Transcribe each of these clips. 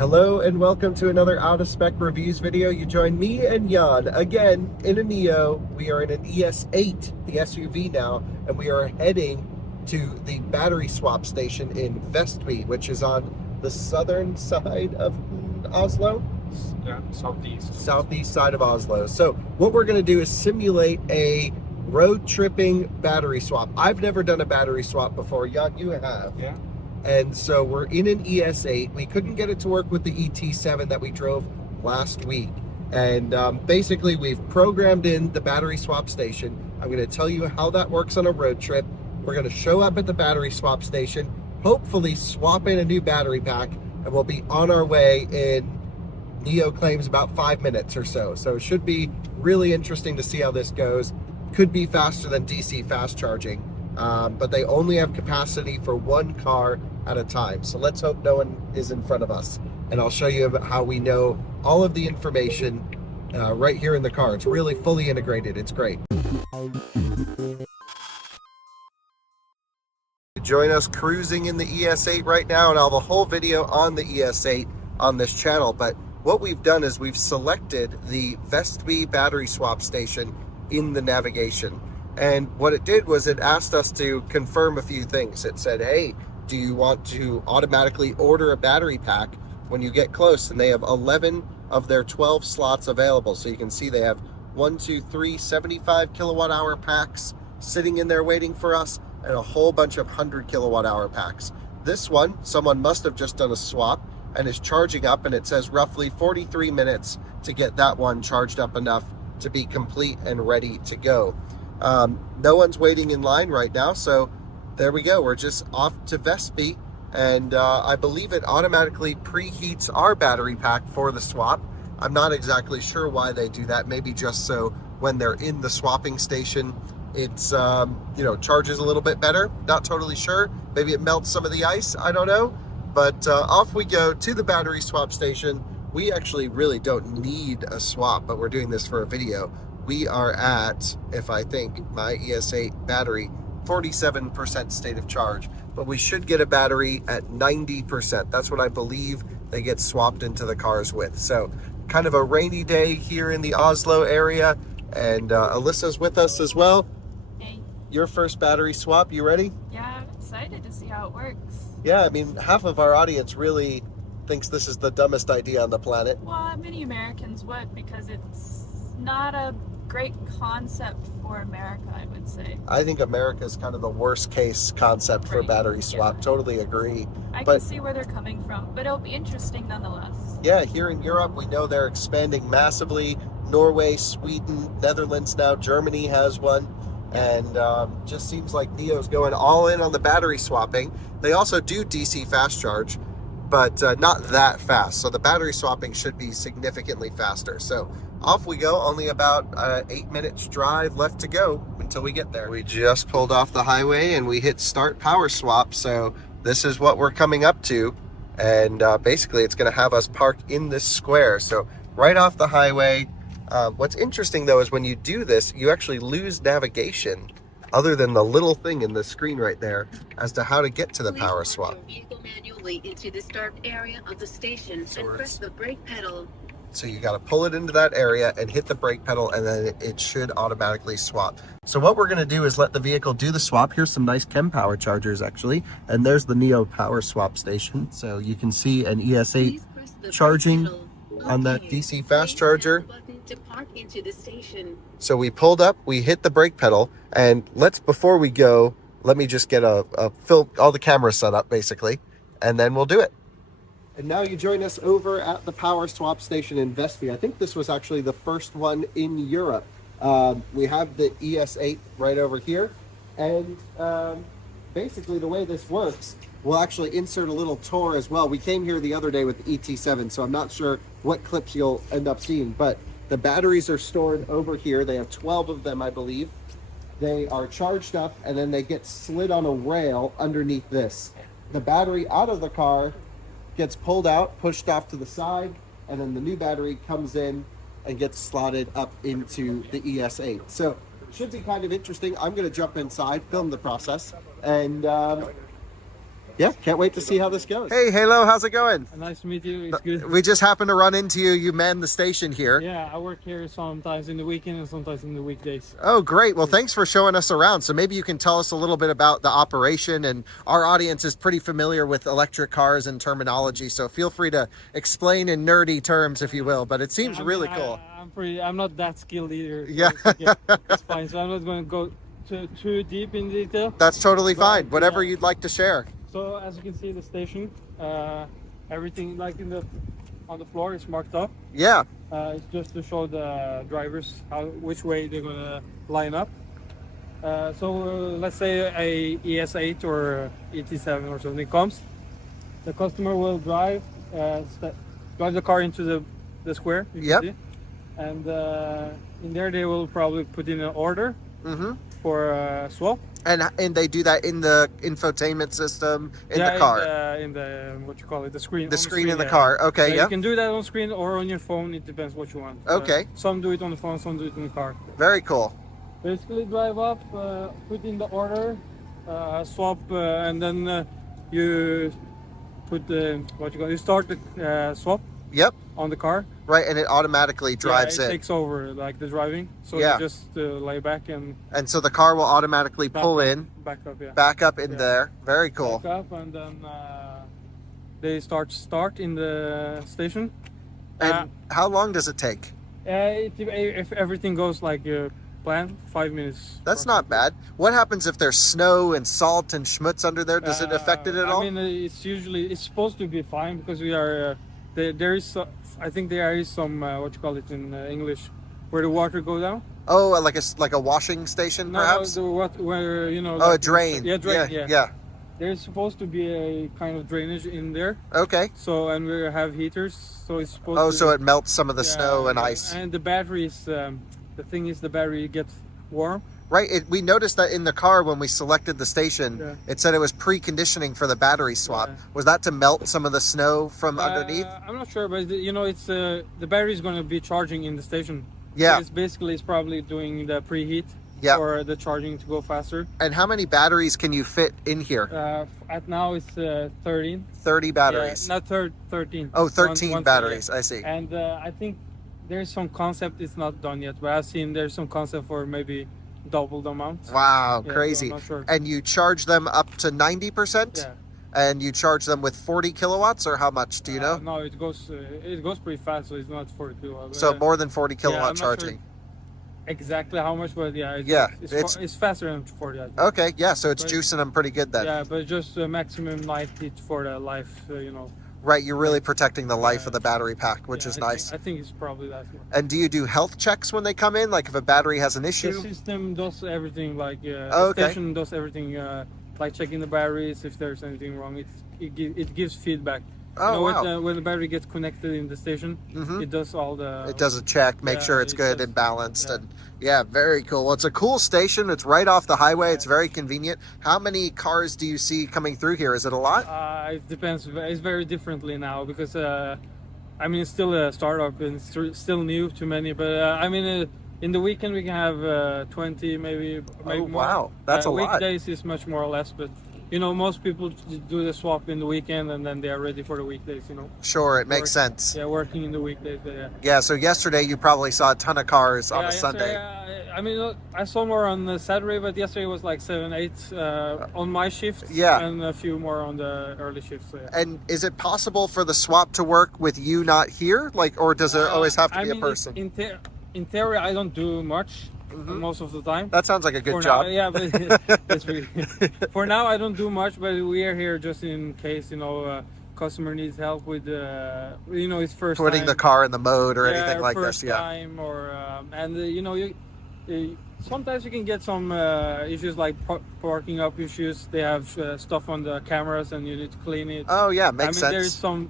Hello and welcome to another Out of Spec Reviews video. You join me and Jan again in a NIO. We are in an ES8, the SUV now, and we are heading to the battery swap station in Vestby, which is on the southern side of Oslo. Yeah, Southeast side of Oslo. So what we're going to do is simulate a road tripping battery swap. I've never done a battery swap before. Jan, you have. Yeah. And so we're in an ES8. We couldn't get it to work with the ET7 that we drove last week. And basically we've programmed in the battery swap station. I'm going to tell you how that works on a road trip. We're going to show up at the battery swap station, hopefully swap in a new battery pack, and we'll be on our way in, NIO claims, about 5 minutes or so. So it should be really interesting to see how this goes. Could be faster than DC fast charging. But they only have capacity for one car at a time. So let's hope no one is in front of us. And I'll show you how we know all of the information right here in the car. It's really fully integrated. It's great. Join us cruising in the ES8 right now, and I'll have a whole video on the ES8 on this channel. But what we've done is we've selected the Vestby battery swap station in the navigation. And what it did was it asked us to confirm a few things. It said, hey, do you want to automatically order a battery pack when you get close? And they have 11 of their 12 slots available. So you can see they have 75 kilowatt hour packs sitting in there waiting for us, and a whole bunch of 100 kilowatt hour packs. This one, someone must have just done a swap and is charging up, and it says roughly 43 minutes to get that one charged up enough to be complete and ready to go. No one's waiting in line right now, so there we go. We're just off to Vestby, and I believe it automatically preheats our battery pack for the swap. I'm not exactly sure why they do that. Maybe just so when they're in the swapping station, it's charges a little bit better. Not totally sure. Maybe it melts some of the ice. I don't know. But off we go to the battery swap station. We actually really don't need a swap, but we're doing this for a video. We are at, if I think my ES8 battery, 47% state of charge, but we should get a battery at 90%. That's what I believe they get swapped into the cars with. So kind of a rainy day here in the Oslo area, and Alyssa's with us as well. Hey. Your first battery swap, you ready? Yeah, I'm excited to see how it works. Yeah, I mean, half of our audience really thinks this is the dumbest idea on the planet. Well, many Americans would, because it's not a great concept for America, I would say. I think America is kind of the worst case concept for battery swap. Yeah. Totally agree. I can see where they're coming from, but it'll be interesting nonetheless. Yeah, here in Europe, we know they're expanding massively. Norway, Sweden, Netherlands now, Germany has one. And just seems like NIO's going all in on the battery swapping. They also do DC fast charge, but not that fast. So the battery swapping should be significantly faster. So off we go. Only about 8 minutes drive left to go until we get there. We just pulled off the highway and we hit start power swap. So this is what we're coming up to. And basically it's going to have us park in this square. So right off the highway. What's interesting though is when you do this, you actually lose navigation other than the little thing in the screen right there as to how to get to the power swap. Manually into the start area of the station and press the brake pedal. So you got to pull it into that area and hit the brake pedal, and then it should automatically swap. So what we're going to do is let the vehicle do the swap. Here's some nice Chem Power chargers actually, and there's the NIO Power Swap Station. So you can see an ES8 charging on that DC fast charger. To park into the station. So we pulled up, we hit the brake pedal, and before we go, let me just get all the cameras set up basically, and then we'll do it. And now you join us over at the power swap station in Vestby. I think this was actually the first one in Europe. We have the ES8 right over here, and basically the way this works, we'll actually insert a little tour as well. We came here the other day with the ET7, so I'm not sure what clips you'll end up seeing, but the batteries are stored over here. They have 12 of them, I believe. They are charged up, and then they get slid on a rail underneath this. The battery out of the car gets pulled out, pushed off to the side, and then the new battery comes in and gets slotted up into the ES8. So it should be kind of interesting. I'm going to jump inside, film the process, and Yeah, can't wait to see how this goes. Hey, Halo, how's it going? Nice to meet you. It's good. We just happened to run into you. You man the station here. Yeah, I work here sometimes in the weekend and sometimes in the weekdays. Oh, great. Well, thanks for showing us around. So maybe you can tell us a little bit about the operation, and our audience is pretty familiar with electric cars and terminology. So feel free to explain in nerdy terms, if you will, but it seems really cool. I'm not that skilled either. So Yeah. it's fine. So I'm not going to go too deep in detail. That's totally fine. Whatever you'd like to share. So as you can see, the station, everything like on the floor is marked up. Yeah. It's just to show the drivers which way they're gonna line up. Let's say a ES8 or ET7 or something comes, the customer will drive the car into the square. Yep. See, and in there they will probably put in an order for a swap. And they do that in the infotainment system in the car. In the what you call it, the screen. The screen in the car. Okay, yeah. You can do that on screen or on your phone. It depends what you want. Okay. Some do it on the phone, some do it in the car. Very cool. Basically, drive up, put in the order, swap, and then you put you start the swap. Yep. On the car. Right, and it automatically drives it in. Takes over like the driving, so yeah. you just lay back and so the car will automatically pull in, back up, yeah, back up in there. Very cool. Back up, and then they start in the station. And how long does it take? If everything goes like planned, 5 minutes. That's not bad. What happens if there's snow and salt and schmutz under there? Does it affect it at all? I mean, it's supposed to be fine because we are. There is, I think there is some what you call it in English, where the water go down. Oh, like a washing station, perhaps. Where a drain. Yeah, drain. Yeah. There's supposed to be a kind of drainage in there. Okay. So and we have heaters, so it's supposed. So it melts some of the snow and ice. And the batteries, the thing is, the battery gets warm. Right. We noticed that in the car when we selected the station, it said it was preconditioning for the battery swap. Yeah. Was that to melt some of the snow from underneath? I'm not sure, but it's the battery is going to be charging in the station. Yeah. So it's probably doing the preheat for the charging to go faster. And how many batteries can you fit in here? At now it's 13. 30 batteries. Not 13. Oh, 13 batteries. I see. And I think there's some concept. It's not done yet, but I've seen there's some concept for maybe double the amount. Wow, crazy. So I'm not sure. And you charge them up to 90%? Yeah. And you charge them with 40 kilowatts, or how much, do you know? No, it goes pretty fast, so it's not 40 kilowatts. So more than 40 kilowatt charging. Sure exactly how much, but it's faster than 40. I think. Okay, yeah, so it's juicing them pretty good then. Yeah, but just maximum 90 for the life, Right, you're really protecting the life of the battery pack, which is nice. I think it's probably that one. And do you do health checks when they come in? Like if a battery has an issue? The system does everything, like the station does everything, like checking the batteries if there's anything wrong. It gives feedback. Oh, wow. When the battery gets connected in the station, it does all the... It does a check, make sure it's good and balanced. And yeah, very cool. Well, it's a cool station. It's right off the highway. It's very convenient. How many cars do you see coming through here? Is it a lot? It depends. It's very differently now because, it's still a startup and it's still new to many. But, in the weekend we can have 20, maybe more. Wow. That's a lot. Weekdays is much more or less, but... most people do the swap in the weekend and then they are ready for the weekdays, Sure, it makes sense. Yeah, working in the weekdays. Yeah, so yesterday you probably saw a ton of cars on a Sunday. I saw more on Saturday, but yesterday was like 7, 8 on my shift. Yeah. And a few more on the early shifts. So And is it possible for the swap to work with you not here? Or does it always have to be a person? In theory, I don't do much. Most of the time. That sounds like a good job. Now, but for now I don't do much, but we are here just in case customer needs help with his first putting time. The car in the mode or anything like first this. Time or sometimes you can get some issues like parking up issues. They have stuff on the cameras and you need to clean it. Oh yeah, makes sense. There's some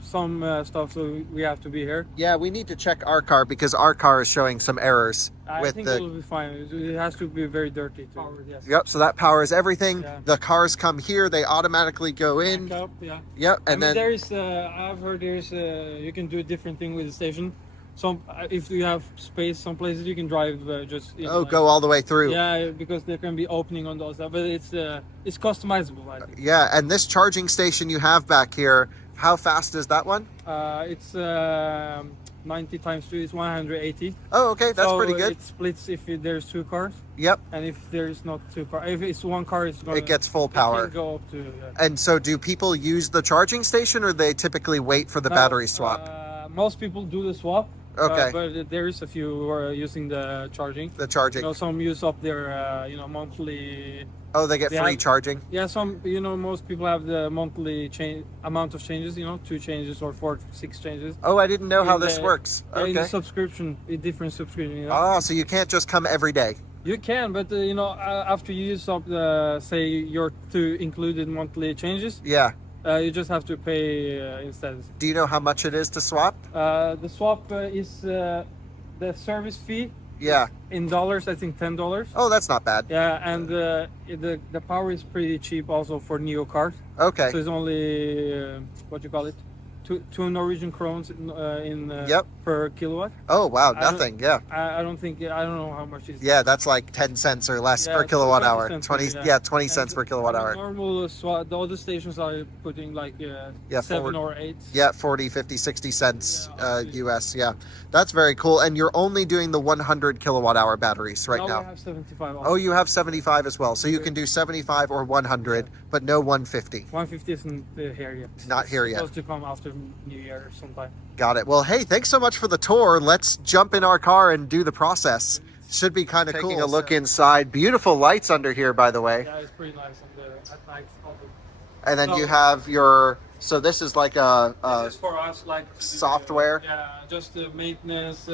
stuff, so we have to be here. Yeah, we need to check our car because our car is showing some errors. I think it'll be fine. It has to be very dirty too. Yes. Yep, so that powers everything. Yeah. The cars come here, they automatically go in. Back up, yeah. Yep, and then there's I've heard there's you can do a different thing with the station. some if you have space, some places you can drive just. Go all the way through. Yeah, because there can be opening on those, but it's customizable, I think. Yeah, and this charging station you have back here, how fast is that one? It's 90 times 2 is 180. Oh, okay, that's so pretty good. It splits if there's 2 cars. Yep. And if there's not 2 cars, if it's 1 car, it gets full power. It can go up to. And so, do people use the charging station, or they typically wait for the battery swap? Most people do the swap. Okay. But there is a few who are using the charging. The charging. Some use up their monthly. Oh, they get free charging. Yeah, some most people have the monthly amount of changes. 2 changes or 4, 6 changes. Oh, I didn't know how this works. Okay. In the subscription, a different subscription. Oh, so you can't just come every day. You can, but after you use up say your 2 included monthly changes. Yeah. You just have to pay instead. Do you know how much it is to swap? The swap is the service fee. Yeah. In dollars, I think $10. Oh, that's not bad. Yeah, and the power is pretty cheap also for NIO cars. Okay. So it's only what you call it, two Norwegian krones per kilowatt. Oh wow, nothing. Yeah. I don't know how much is. Yeah, that's like 10 cents or less per kilowatt hour. 20 cents per kilowatt hour. Normal the other stations are putting like 7 or 8. Yeah, 40, 50, 60 cents US. Yeah, that's very cool. And you're only doing the 100 kilowatt hour batteries right now. I have 75. Also. Oh, you have 75 as well. So you can do 75 or 100, but no 150. 150 isn't here yet. Not here yet. It's supposed to come after New Year sometime. Got it. Well, hey, thanks so much for the tour. Let's jump in our car and do the process. Should be kind of cool. Taking a look inside. Beautiful lights under here, by the way. Yeah, it's pretty nice at night. And then you have your. So this is like a this is for us, like software. Just the maintenance.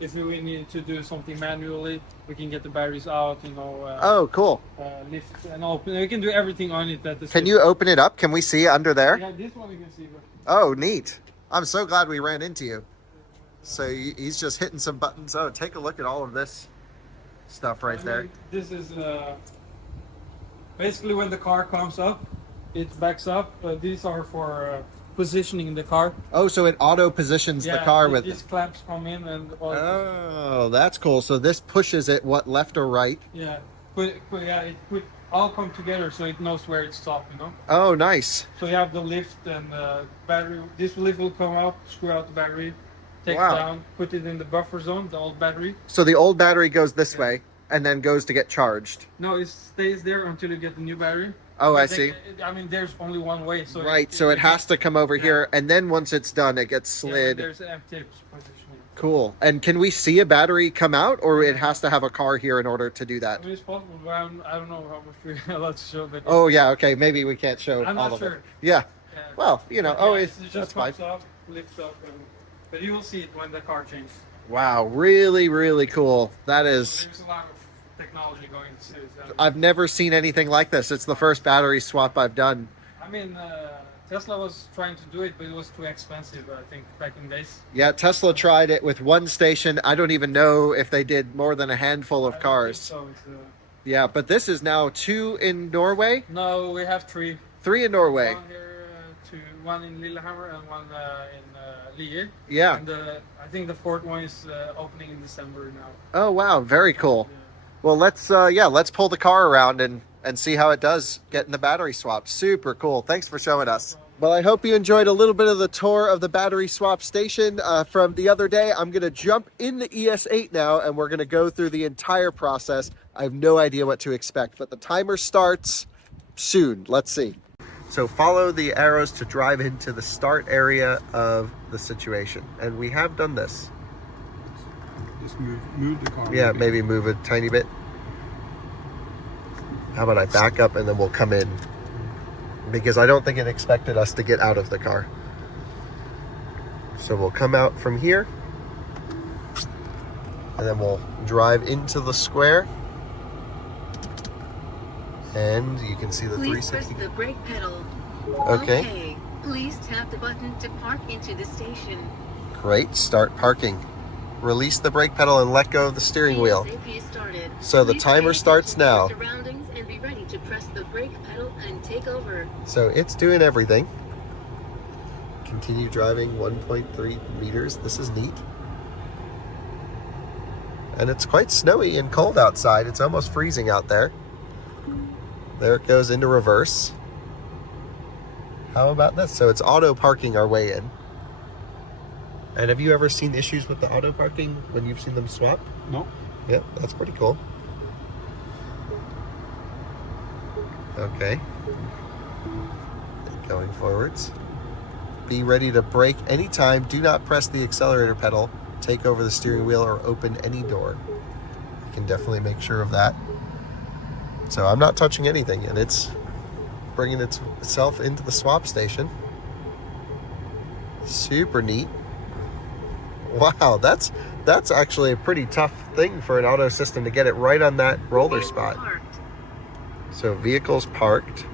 If we need to do something manually, we can get the batteries out. Oh, cool. Lift and open. We can do everything on it. Can you open it up? Can we see under there? Yeah, this one you can see. Oh, neat. I'm so glad we ran into you. So he's just hitting some buttons. Oh, take a look at all of this stuff right there. This is basically when the car comes up, it backs up. These are for positioning in the car. Oh, so it auto positions the car with these clamps come in and. Oh, that's cool. So this pushes it left or right? Yeah, it all come together so it knows where it stopped. Oh, nice. So you have the lift and the battery. This lift will come up, screw out the battery, take it down, put it in the buffer zone, the old battery. So the old battery goes this way and then goes to get charged. No, it stays there until you get the new battery. Oh, I see. There's only one way. So so it has to come over here, and then once it's done, it gets slid. Yeah, there's an empty position. Cool. And can we see a battery come out, or it has to have a car here in order to do that? It's possible, but I don't know how much we're allowed to show. But oh, yeah, okay. Maybe we can't show I'm all not of sure. it. Yeah. Well, it that's just fine. comes up, lifts up, but you will see it when the car changes. Wow, really, really cool. That is... There's a lot of technology going into it. I've never seen anything like this. It's the first battery swap I've done. Tesla was trying to do it, but it was too expensive, I think, back in days. Yeah, Tesla tried it with one station. I don't even know if they did more than a handful of cars. I don't think so. Yeah, but this is now 2 in Norway? No, we have 3. 3 in Norway. One here, 1 in Lillehammer and 1 in Lier. Yeah. And I think the 4th one is opening in December now. Oh, wow. Very cool. Yeah. Well, let's pull the car around and see how it does getting the battery swap. Super cool. Thanks for showing us. Well, I hope you enjoyed a little bit of the tour of the battery swap station from the other day. I'm going to jump in the ES8 now, and we're going to go through the entire process. I have no idea what to expect, but the timer starts soon. Let's see. So follow the arrows to drive into the start area of the situation. And we have done this. Just move the car. Yeah, maybe move a tiny bit. How about I back up and then we'll come in? Because I don't think it expected us to get out of the car. So we'll come out from here. And then we'll drive into the square. And you can see the Please 360. press the brake pedal. Okay. Please tap the button to park into the station. Great. Start parking. Release the brake pedal and let go of the steering wheel. So the timer starts now. Surroundings and be ready to press the brake pedal and take over. So it's doing everything. Continue driving 1.3 meters. This is neat. And it's quite snowy and cold outside. It's almost freezing out there. There it goes into reverse. How about this? So it's auto parking our way in. And have you ever seen issues with the auto parking when you've seen them swap? No. Yep, that's pretty cool. Okay. Going forwards. Be ready to brake anytime. Do not press the accelerator pedal, take over the steering wheel, or open any door. You can definitely make sure of that. So I'm not touching anything, and it's bringing itself into the swap station. Super neat. Wow, that's actually a pretty tough thing for an auto system to get it right on that roller spot. So vehicles parked.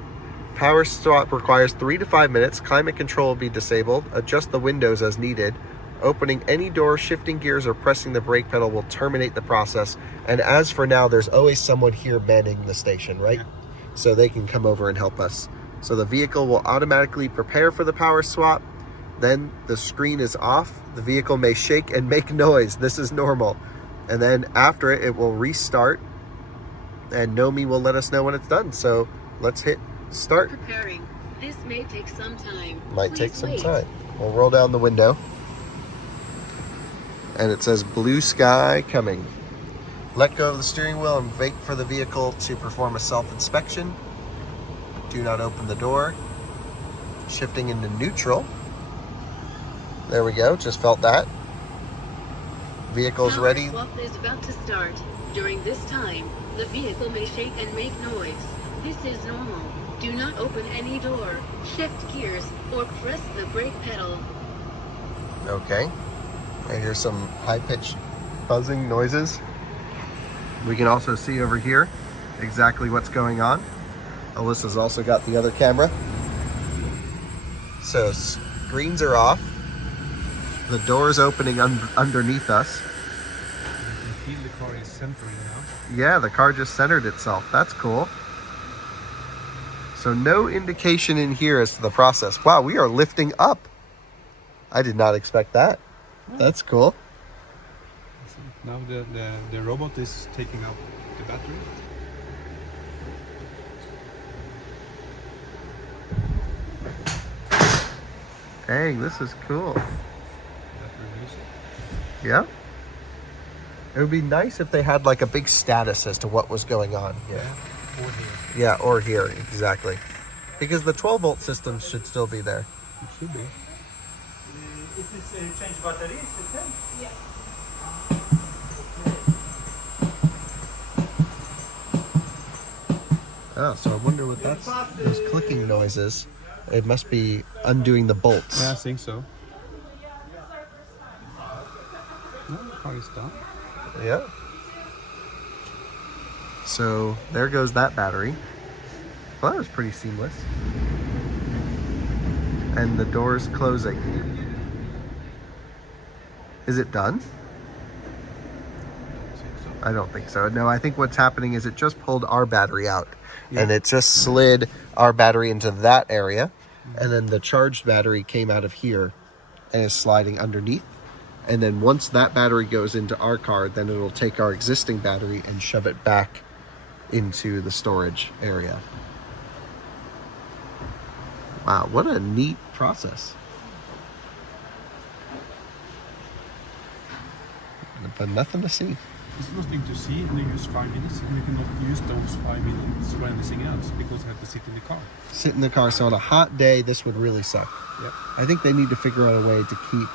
Power swap requires 3 to 5 minutes. Climate control will be disabled. Adjust the windows as needed. Opening any door, shifting gears, or pressing the brake pedal will terminate the process. And as for now, there's always someone here manning the station, right? Yeah. So they can come over and help us. So the vehicle will automatically prepare for the power swap. Then the screen is off. The vehicle may shake and make noise. This is normal. And then after it, it will restart. And Nomi will let us know when it's done. So let's hit start. Preparing. This may take some time. Might Please take some wait. time. We'll roll down the window. And it says blue sky coming. Let go of the steering wheel and wait for the vehicle to perform a self-inspection. Do not open the door. Shifting into neutral. There we go, just felt that. Vehicle's Power ready. swap is about to start. During this time, the vehicle may shake and make noise. This is normal. Do not open any door, shift gears, or press the brake pedal. Okay. I hear some high-pitched buzzing noises. We can also see over here exactly what's going on. Alyssa's also got the other camera. So screens are off. The door's opening underneath us. You can feel the car is centering now. Yeah, the car just centered itself. That's cool. So no indication in here as to the process. Wow, we are lifting up. I did not expect that. That's cool. Now the robot is taking out the battery. Dang, this is cool. That removes it. Yeah. It would be nice if they had like a big status as to what was going on. Yeah. Or here. Yeah, or here, exactly. Because the 12-volt system should still be there. It should be. Is this change battery system? Yeah. Oh, so I wonder what that's, those clicking noises. It must be undoing the bolts. Yeah, I think so. No, the car is done. Yeah. So there goes that battery. Well, that was pretty seamless. And the door's closing. Is it done? I don't think so. No, I think what's happening is it just pulled our battery out. Yeah. And it just slid our battery into that area. And then the charged battery came out of here and is sliding underneath. And then once that battery goes into our car, then it'll take our existing battery and shove it back into the storage area. Wow, what a neat process. But nothing to see. It's nothing to see. They use 5 minutes. We cannot use those 5 minutes for anything else because I have to sit in the car. Sit in the car. So on a hot day, this would really suck. Yep. I think they need to figure out a way to keep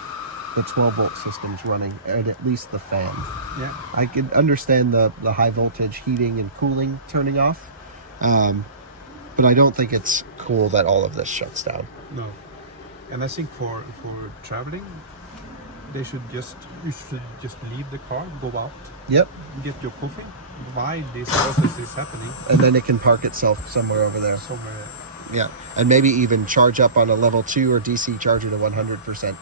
the 12-volt systems running, and at least the fan. Yeah. I could understand the high voltage heating and cooling turning off, but I don't think it's cool that all of this shuts down. No. And I think for traveling, you should just leave the car, go out, Yep. get your coffee, while this process is happening And then it can park itself somewhere over there. somewhere. Yeah. And maybe even charge up on a level 2 or DC charger to 100%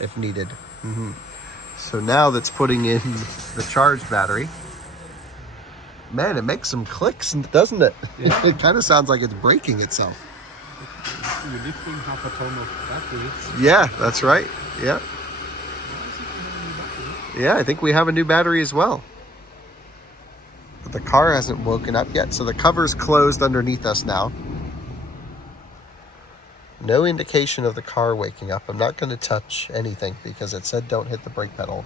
if needed. So now that's putting in the charged battery. Man, it makes some clicks, doesn't it? Yeah. It kind of sounds like it's breaking itself. You're lifting half a ton of batteries. Yeah, that's right. Yeah. Yeah, I think we have a new battery as well. But the car hasn't woken up yet, so the cover's closed underneath us now. No indication of the car waking up. I'm not going to touch anything because it said don't hit the brake pedal.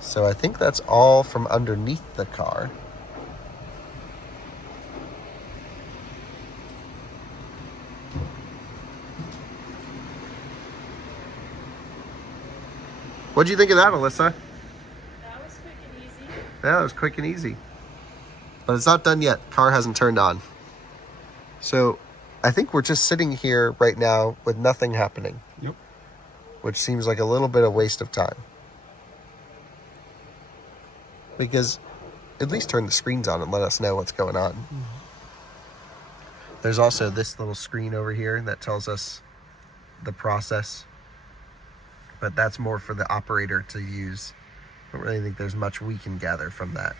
So I think that's all from underneath the car. What'd you think of that, Alyssa? That was quick and easy. Yeah, it was quick and easy. But it's not done yet. Car hasn't turned on. So I think we're just sitting here right now with nothing happening. Yep. Which seems like a little bit of waste of time. Because at least turn the screens on and let us know what's going on. Mm-hmm. There's also this little screen over here that tells us the process. But that's more for the operator to use. I don't really think there's much we can gather from that.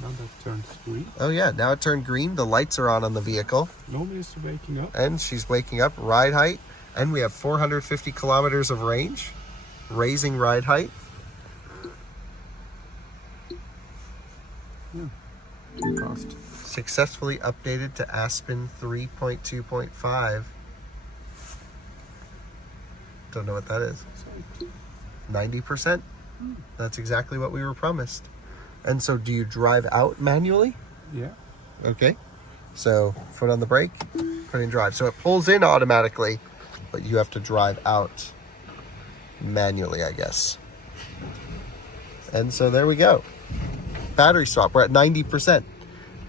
Now that turns green. Oh yeah, now it turned green. The lights are on the vehicle. Nobody is waking up. And she's waking up. Ride height. And we have 450 kilometers of range. Raising ride height. Yeah. Too fast. Successfully updated to Aspen 3.2.5. Don't know what that is. 90%. That's exactly what we were promised. And so do you drive out manually? Yeah. Okay. So foot on the brake, put in drive. So it pulls in automatically, but you have to drive out manually, I guess. And so there we go. Battery swap. We're at 90%.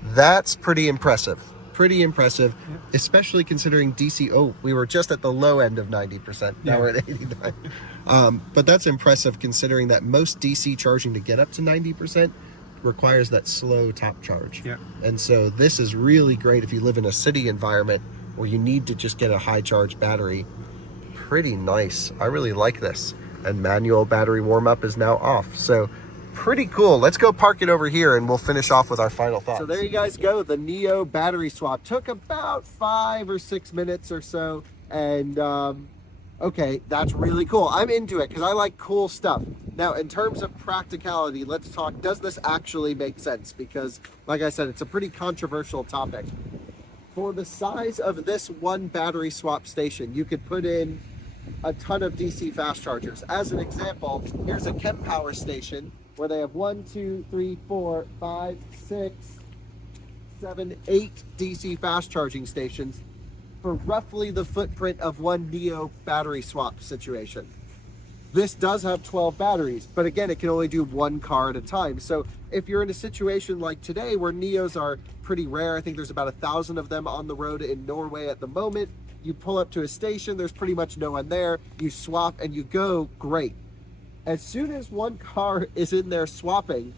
That's pretty impressive. Pretty impressive, yeah. Especially considering DC. Oh, we were just at the low end of 90%. Now we're at 89. But that's impressive considering that most DC charging to get up to 90% requires that slow top charge. Yeah. And so this is really great if you live in a city environment where you need to just get a high charge battery. Pretty nice. I really like this. And manual battery warm up is now off. So pretty cool. Let's go park it over here and we'll finish off with our final thoughts. So there you guys go. The NIO battery swap took about 5 or 6 minutes or so. And okay, that's really cool. I'm into it because I like cool stuff. Now, in terms of practicality, let's talk, does this actually make sense? Because like I said, it's a pretty controversial topic. For the size of this one battery swap station, you could put in a ton of DC fast chargers. As an example, here's a Chem Power station where they have 1, 2, 3, 4, 5, 6, 7, 8 DC fast charging stations for roughly the footprint of one NIO battery swap situation. This does have 12 batteries, but again, it can only do one car at a time. So if you're in a situation like today where NIOs are pretty rare, I think there's about 1,000 of them on the road in Norway at the moment. You pull up to a station, there's pretty much no one there. You swap and you go, great. As soon as one car is in there swapping,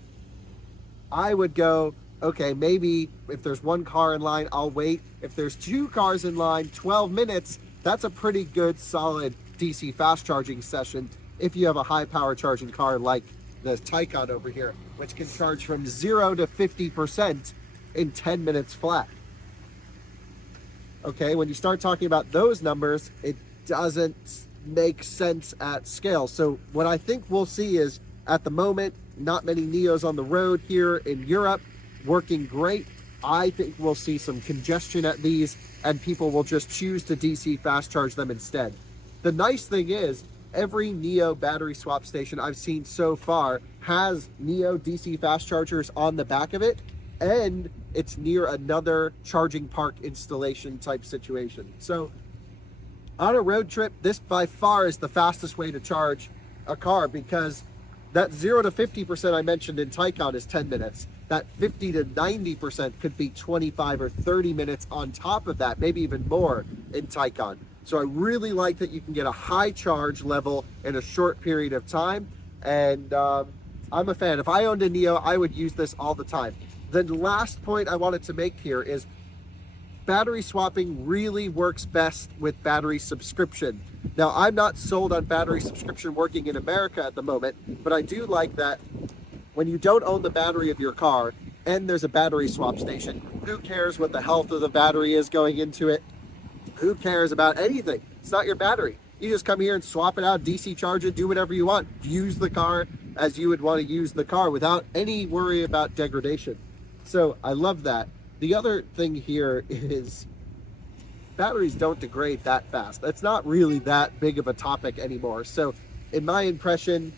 I would go, okay, maybe if there's one car in line, I'll wait. If there's 2 cars in line, 12 minutes, that's a pretty good solid DC fast charging session if you have a high power charging car like the Taycan over here, which can charge from 0 to 50% in 10 minutes flat. Okay, when you start talking about those numbers, it doesn't make sense at scale. So what I think we'll see is, at the moment, not many NIOs on the road here in Europe, working great. I think we'll see some congestion at these, and people will just choose to DC fast charge them instead. The nice thing is, every NIO battery swap station I've seen so far has NIO DC fast chargers on the back of it, and it's near another charging park installation type situation. So on a road trip, this by far is the fastest way to charge a car, because that 0 to 50% I mentioned in Taycan is 10 minutes. That 50 to 90% could be 25 or 30 minutes on top of that, maybe even more in Taycan. So I really like that you can get a high charge level in a short period of time. And I'm a fan. If I owned a NIO, I would use this all the time. The last point I wanted to make here is battery swapping really works best with battery subscription. Now, I'm not sold on battery subscription working in America at the moment, but I do like that when you don't own the battery of your car and there's a battery swap station, who cares what the health of the battery is going into it? Who cares about anything? It's not your battery. You just come here and swap it out, DC charge it, do whatever you want. Use the car as you would want to use the car without any worry about degradation. So I love that. The other thing here is batteries don't degrade that fast. That's not really that big of a topic anymore. So in my impression,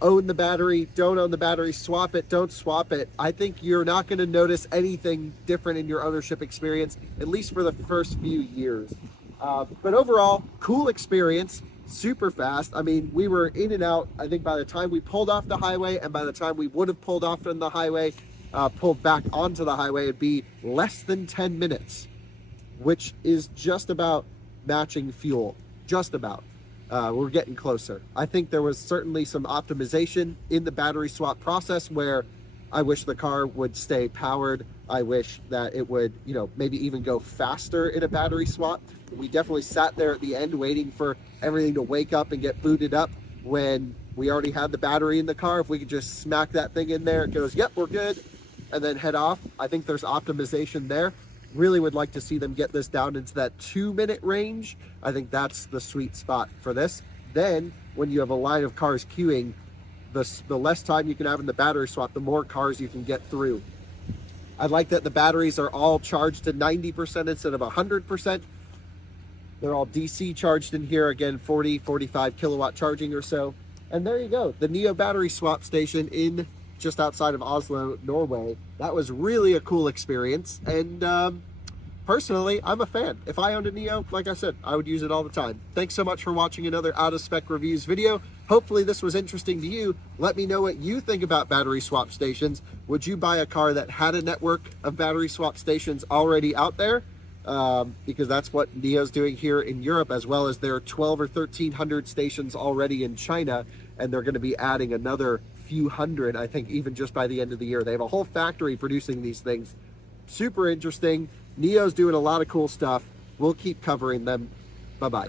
own the battery, don't own the battery, swap it, don't swap it. I think you're not going to notice anything different in your ownership experience, at least for the first few years. But overall, cool experience, super fast. I mean, we were in and out, I think by the time we pulled off the highway and by the time we would have pulled off from the highway, pulled back onto the highway, it'd be less than 10 minutes, which is just about matching fuel, just about. We're getting closer. I think there was certainly some optimization in the battery swap process where I wish the car would stay powered. I wish that it would, you know, maybe even go faster in a battery swap. We definitely sat there at the end waiting for everything to wake up and get booted up when we already had the battery in the car. If we could just smack that thing in there, it goes, yep, we're good, and then head off. I think there's optimization there. Really would like to see them get this down into that 2-minute range. I think that's the sweet spot for this. Then when you have a line of cars queuing, the less time you can have in the battery swap, the more cars you can get through. I like that the batteries are all charged to 90% instead of 100%. They're all DC charged in here. Again, 40, 45 kilowatt charging or so. And there you go. The NIO battery swap station in just outside of Oslo, Norway. That was really a cool experience. And personally, I'm a fan. If I owned a NIO, like I said, I would use it all the time. Thanks so much for watching another Out of Spec Reviews video. Hopefully this was interesting to you. Let me know what you think about battery swap stations. Would you buy a car that had a network of battery swap stations already out there? Because that's what NIO's doing here in Europe, as well as their 12 or 1300 stations already in China. And they're going to be adding another few hundred, I think, even just by the end of the year. They have a whole factory producing these things. Super interesting. NIO's doing a lot of cool stuff. We'll keep covering them. Bye-bye.